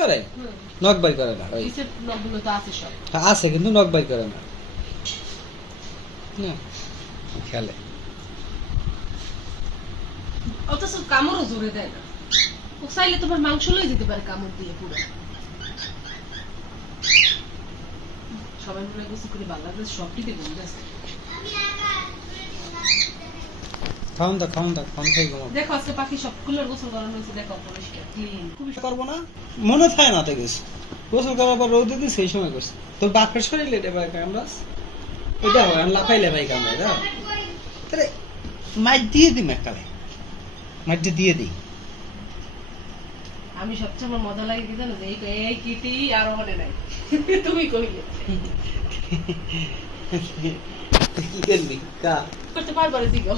করে নখ বাই করে না, ওই নিচের নখগুলো তো আছে সব। আছে কিন্তু নখ বাই করে না, না খেলে। অথচ কামড়ও জোরে দেয় না, ও চাইলে তোমার মাংস লয়ে যেতে পারে কামড় দিয়ে পুরো। সবাই মনে করছে করে বাংলাদেশ সবটিতে গন্ধ আছে। খাওন খাই ঘুমাবো। দেখো আজকে পাখি সবগুলোর গোসল করানো হয়েছে, দেখো পরিষ্কার ক্লিন। খুবই করবো না, মনে থাকে না তো কিছু। গোসল করার পর রোদে দিই সেই সময় করছি। তোর বাপের শরীরে এটা ভাই কামড়াস, এটা হয় লাফাইলে ভাই কামড়ায় না, তাহলে মাইট দিয়ে দিই, মেকালে মাইট দিয়ে দিই। আমি সবচেয়ে আমার মজা লাগে কি জানো, যে এই কিটি আর মনে নাই তুমি কইলে কি করবি কা করতে পারবা রে দিগো।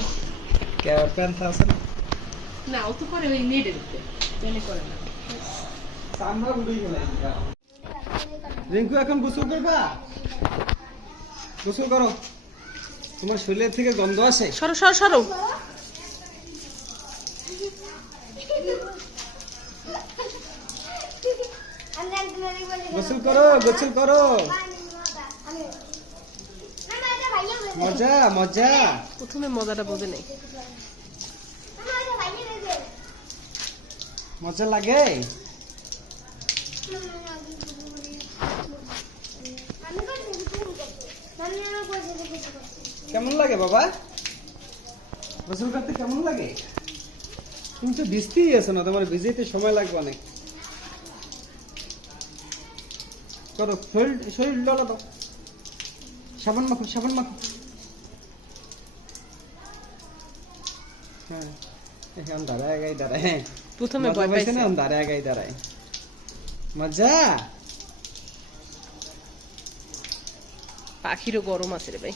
প্যান্ট আছে না, না ও তো করে ওই মেয়েদের উপরে, তেলে করে না। আমরা উড়ে গেলাম। রিঙ্কু এখন গোসল করবা? গোসল করো, তোমার শরীরের থেকে গন্ধ আসে। সরো সরো সরো। গোসল করো, গোসল করো, মজা মজা। প্রথমে মজাটা বোঝে নাই। মজা লাগে। কেমন লাগে বাবা গোসল করতে, কেমন লাগে? তুমি তো ভিজতেই আছো না, তোমার ভিজাইতে সময় লাগবে অনেক। করো, শরীর ডলা দাও, সাবান মাখো, সাবান মাখো। হ্যাঁ এখন দাঁড়ায় গাই দাঁড়ায়, হ্যাঁ প্রথমে ভয় পাইছে না, দাঁড়ায় গাই দাঁড়ায়। মজা। পাখিরও গরম আছে রে ভাই।